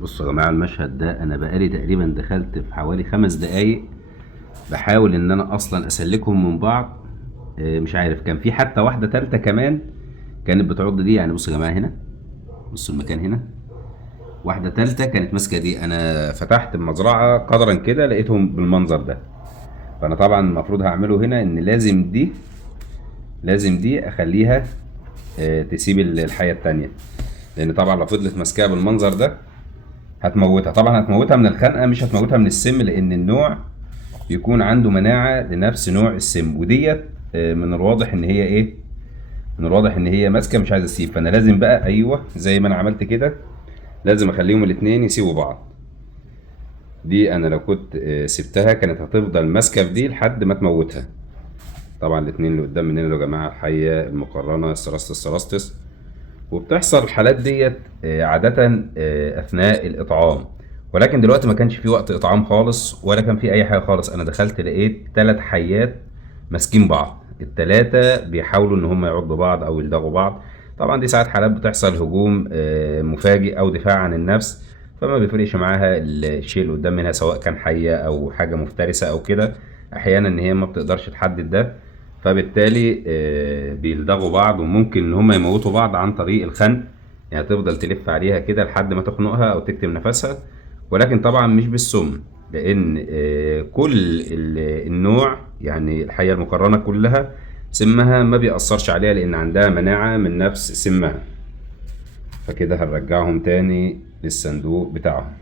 بصوا يا جماعة، المشهد ده أنا بقالي تقريبا دخلت في حوالي 5 دقايق بحاول إن أنا أصلا أسلكهم من بعض. مش عارف، كان في حتى واحدة تالتة كمان كانت بتعض دي. يعني بصوا يا جماعة هنا، بصوا المكان هنا، واحدة تالتة كانت ماسكة دي. أنا فتحت المزرعة قدرا كده لقيتهم بالمنظر ده. فأنا طبعا المفروض هعمله هنا إن لازم دي أخليها تسيب الحية التانية، لأن طبعا لو فضلت ماسكاها بالمنظر ده هتموتها. طبعا هتموتها من الخنقة، مش هتموتها من السم، لأن النوع بيكون عنده مناعة لنفس نوع السم. وديت من الواضح ان هي ايه، من الواضح ان هي ماسكة مش عايزة تسيب. فانا لازم بقى، ايوه زي ما انا عملت كده، لازم اخليهم الاتنين يسيبوا بعض. دي انا لو كنت سبتها كانت هتفضل ماسكة في دي لحد ما تموتها. طبعا الاتنين اللي قدام مننا دول يا جماعة الحية المقرنة السراستس. وبتحصل الحالات ديت عادة أثناء الإطعام، ولكن دلوقتي ما كانش في وقت إطعام خالص ولا كان في أي حاجة خالص. أنا دخلت لقيت 3 حيات ماسكين بعض، ال3 بيحاولوا إن هم يعضوا بعض أو يلدغوا بعض. طبعا دي ساعات حالات بتحصل هجوم مفاجئ أو دفاع عن النفس، فما بيفرقش معاها الشيء اللي قدام منها سواء كان حية أو حاجة مفترسة أو كده. أحيانا إن هي ما بتقدرش تحدد ده، فبالتالي بيلدغوا بعض، وممكن ان هم يموتوا بعض عن طريق الخنق. يعني تفضل تلف عليها كده لحد ما تخنقها او تكتم نفسها، ولكن طبعا مش بالسم، لان كل النوع، يعني الحية المقرنة كلها سمها ما بيأثرش عليها لان عندها مناعة من نفس سمها. فكده هنرجعهم تاني للصندوق بتاعهم.